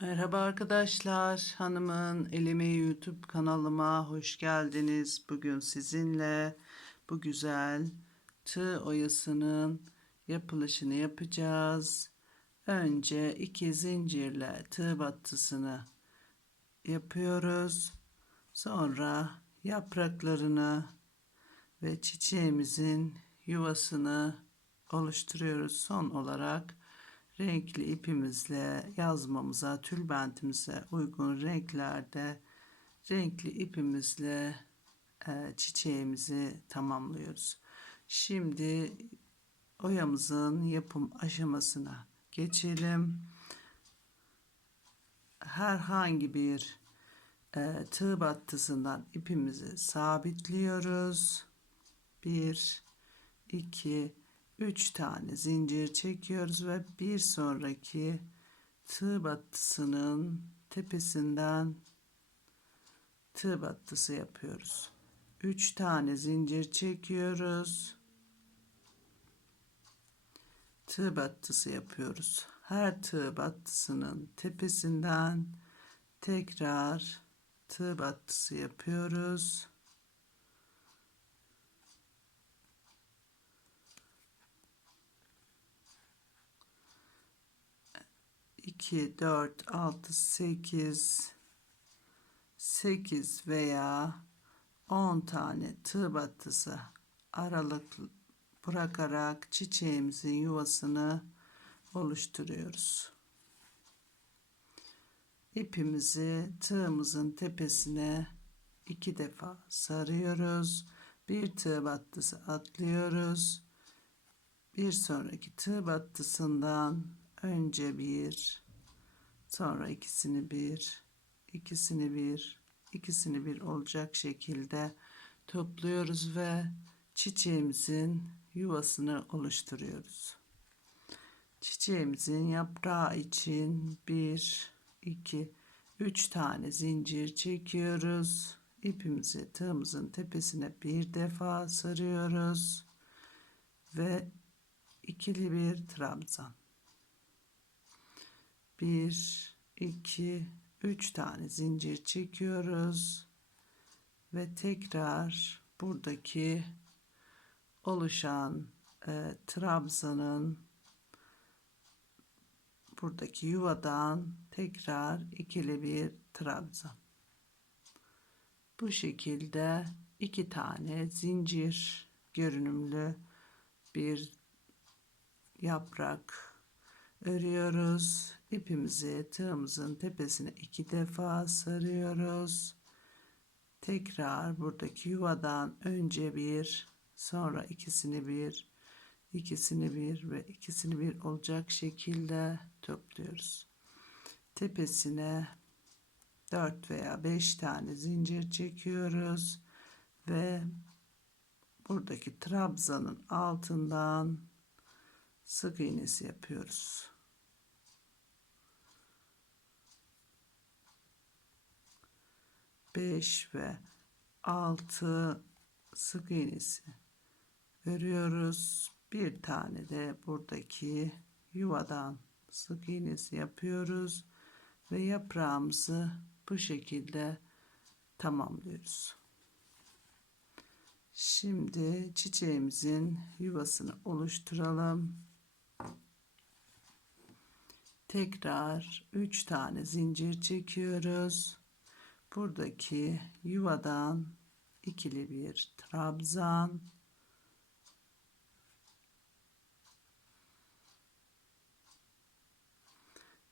Merhaba arkadaşlar, hanımın Elimi YouTube kanalıma hoş geldiniz. Bugün sizinle bu güzel tığ oyasının yapılışını yapacağız. Önce iki zincirle tığ battısını yapıyoruz. Sonra yapraklarını ve çiçeğimizin yuvasını oluşturuyoruz. Son olarak renkli ipimizle yazmamıza, tülbentimize uygun renklerde renkli ipimizle e, çiçeğimizi tamamlıyoruz. Şimdi oyamızın yapım aşamasına geçelim. Herhangi bir e, tığ battısından ipimizi sabitliyoruz. 1 2 3 tane zincir çekiyoruz ve bir sonraki tığ battısının tepesinden tığ battısı yapıyoruz. 3 tane zincir çekiyoruz. Tığ battısı yapıyoruz. Her tığ battısının tepesinden tekrar tığ battısı yapıyoruz. 2, 4, 6, 8, 8 veya 10 tane tığ battısı aralık bırakarak çiçeğimizin yuvasını oluşturuyoruz. İpimizi tığımızın tepesine iki defa sarıyoruz. Bir tığ battısı atlıyoruz. Bir sonraki tığ battısından önce bir sonra ikisini bir ikisini bir ikisini bir olacak şekilde topluyoruz ve çiçeğimizin yuvasını oluşturuyoruz. Çiçeğimizin yaprağı için bir iki üç tane zincir çekiyoruz. İpimizi tığımızın tepesine bir defa sarıyoruz ve ikili bir trabzan. 1 2 3 tane zincir çekiyoruz ve tekrar buradaki oluşan e, trabzanın buradaki yuvadan tekrar ikili bir trabzan. Bu şekilde iki tane zincir görünümlü bir yaprak örüyoruz. İpimizi tığımızın tepesine iki defa sarıyoruz. Tekrar buradaki yuvadan önce bir, sonra ikisini bir, ikisini bir ve ikisini bir olacak şekilde topluyoruz. Tepesine 4 veya 5 tane zincir çekiyoruz ve buradaki trabzanın altından sık iğnesi yapıyoruz. Beş ve altı sık iğnesi örüyoruz. Bir tane de buradaki yuvadan sık iğnesi yapıyoruz ve yaprağımızı bu şekilde tamamlıyoruz. Şimdi çiçeğimizin yuvasını oluşturalım. Tekrar 3 tane zincir çekiyoruz. Buradaki yuvadan ikili bir trabzan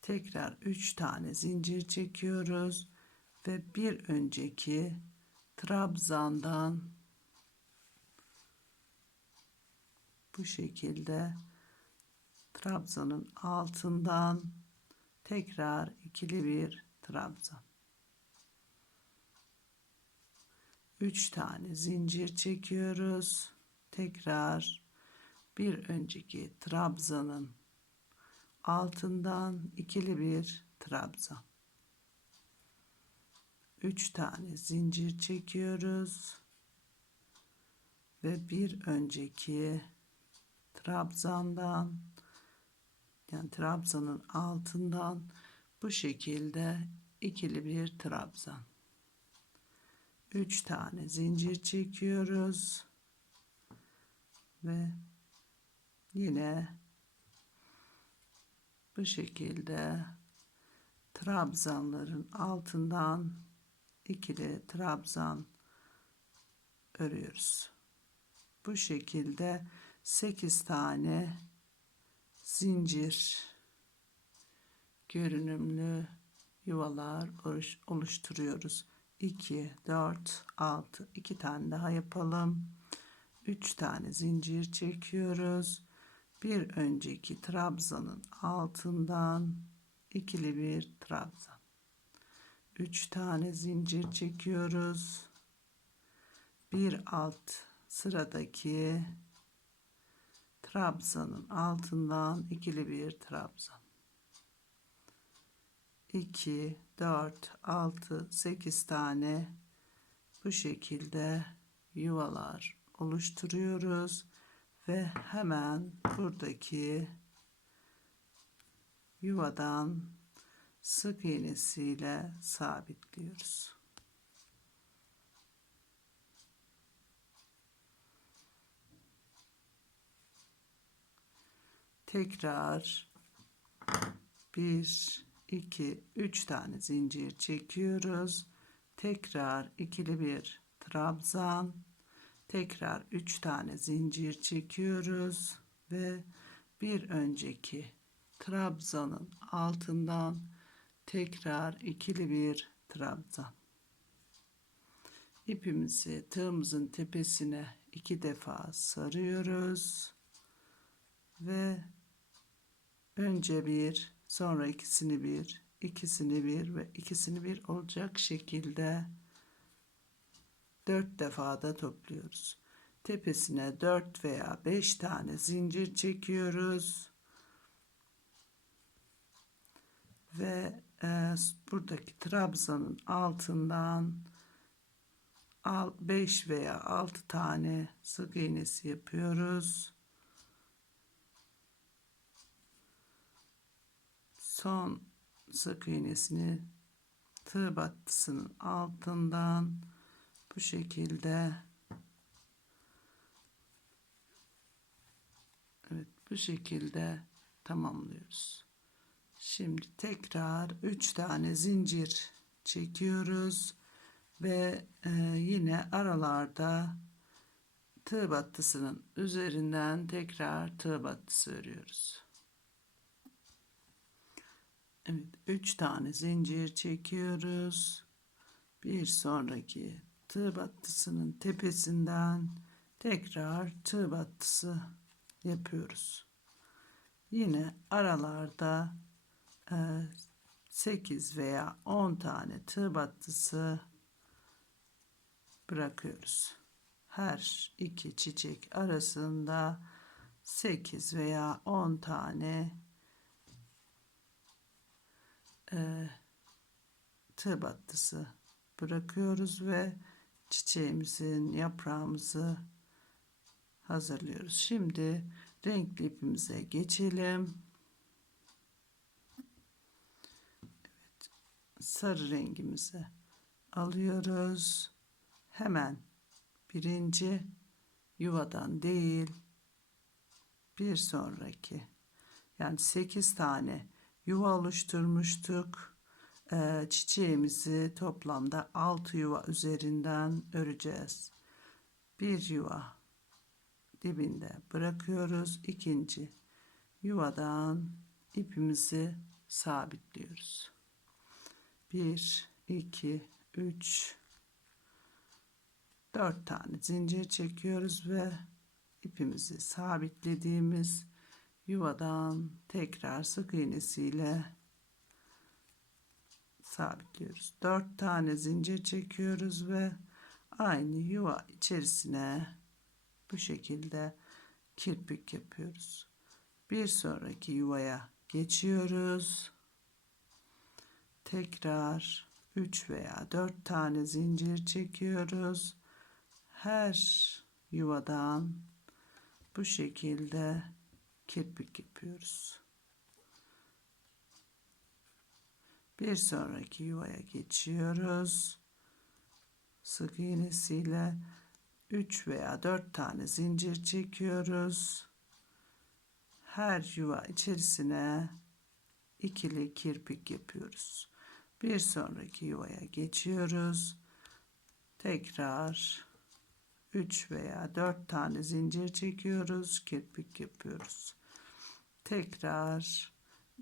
tekrar 3 tane zincir çekiyoruz ve bir önceki trabzandan bu şekilde trabzanın altından tekrar ikili bir trabzan. 3 tane zincir çekiyoruz. Tekrar bir önceki trabzanın altından ikili bir trabzan. 3 tane zincir çekiyoruz ve bir önceki trabzandan yani trabzanın altından Bu şekilde ikili bir trabzan. 3 tane zincir çekiyoruz. Ve yine bu şekilde trabzanların altından ikili trabzan örüyoruz. Bu şekilde 8 tane zincir görünümlü yuvalar oluşturuyoruz. 2, 4, 6, 2 tane daha yapalım. 3 tane zincir çekiyoruz. Bir önceki trabzanın altından ikili bir trabzan. 3 tane zincir çekiyoruz. Bir alt sıradaki trabzanın altından ikili bir trabzan. 2 4 6 8 tane bu şekilde yuvalar oluşturuyoruz ve hemen buradaki yuvadan sık iğnesiyle sabitliyoruz. Tekrar bir, iki, üç tane zincir çekiyoruz. Tekrar ikili bir trabzan. Tekrar üç tane zincir çekiyoruz ve bir önceki trabzanın altından tekrar ikili bir trabzan. İpimizi tığımızın tepesine iki defa sarıyoruz ve önce bir sonra ikisini bir ikisini bir ve ikisini bir olacak şekilde dört defa da topluyoruz. Tepesine dört veya beş tane zincir çekiyoruz. Ve e, buradaki trabzanın altından 5 veya 6 tane sık iğnesi yapıyoruz. Son sık iğnesini tığ battısının altından bu şekilde Evet bu şekilde tamamlıyoruz. Şimdi tekrar 3 tane zincir çekiyoruz ve e, yine aralarda tığ battısının üzerinden tekrar tığ battısı örüyoruz. Evet, 3 tane zincir çekiyoruz. Bir sonraki tığ battısının tepesinden tekrar tığ battısı yapıyoruz. Yine aralarda 8 veya 10 tane tığ battısı bırakıyoruz. Her iki çiçek arasında 8 veya 10 tane e, tığ battısı bırakıyoruz ve çiçeğimizin yaprağımızı hazırlıyoruz. Şimdi renkli ipimize geçelim. Evet, sarı rengimizi alıyoruz. Hemen birinci yuvadan değil bir sonraki yani 8 tane yuva oluşturmuştuk. Ee, çiçeğimizi toplamda 6 yuva üzerinden öreceğiz. Bir yuva dibinde bırakıyoruz. İkinci yuvadan ipimizi sabitliyoruz. 1 2 3 4 tane zincir çekiyoruz ve ipimizi sabitlediğimiz yuvadan tekrar sık iğnesiyle sabitliyoruz. 4 tane zincir çekiyoruz ve aynı yuva içerisine bu şekilde kirpik yapıyoruz. Bir sonraki yuvaya geçiyoruz. Tekrar 3 veya 4 tane zincir çekiyoruz. Her yuvadan bu şekilde kirpik yapıyoruz. Bir sonraki yuvaya geçiyoruz. Sık iğnesiyle 3 veya 4 tane zincir çekiyoruz. Her yuva içerisine ikili kirpik yapıyoruz. Bir sonraki yuvaya geçiyoruz. Tekrar 3 veya 4 tane zincir çekiyoruz. Kirpik yapıyoruz. Tekrar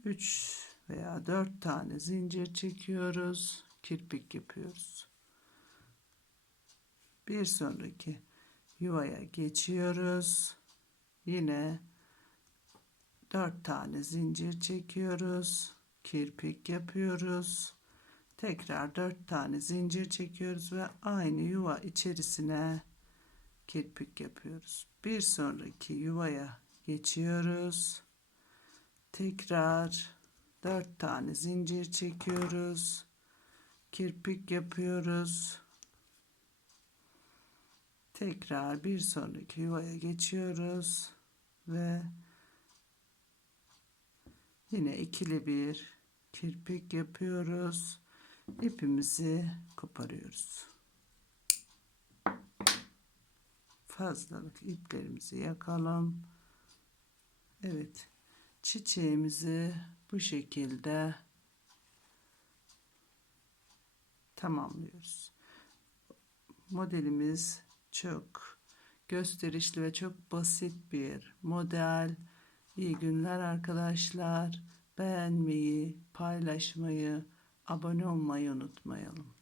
3 veya 4 tane zincir çekiyoruz. Kirpik yapıyoruz. Bir sonraki yuvaya geçiyoruz. Yine 4 tane zincir çekiyoruz. Kirpik yapıyoruz. Tekrar 4 tane zincir çekiyoruz ve aynı yuva içerisine kirpik yapıyoruz. Bir sonraki yuvaya geçiyoruz. Tekrar 4 tane zincir çekiyoruz. Kirpik yapıyoruz. Tekrar bir sonraki yuvaya geçiyoruz ve yine ikili bir kirpik yapıyoruz. İpimizi koparıyoruz. Fazlalık iplerimizi yakalım. Evet. Çiçeğimizi bu şekilde tamamlıyoruz. Modelimiz çok gösterişli ve çok basit bir model. İyi günler arkadaşlar. Beğenmeyi, paylaşmayı, abone olmayı unutmayalım.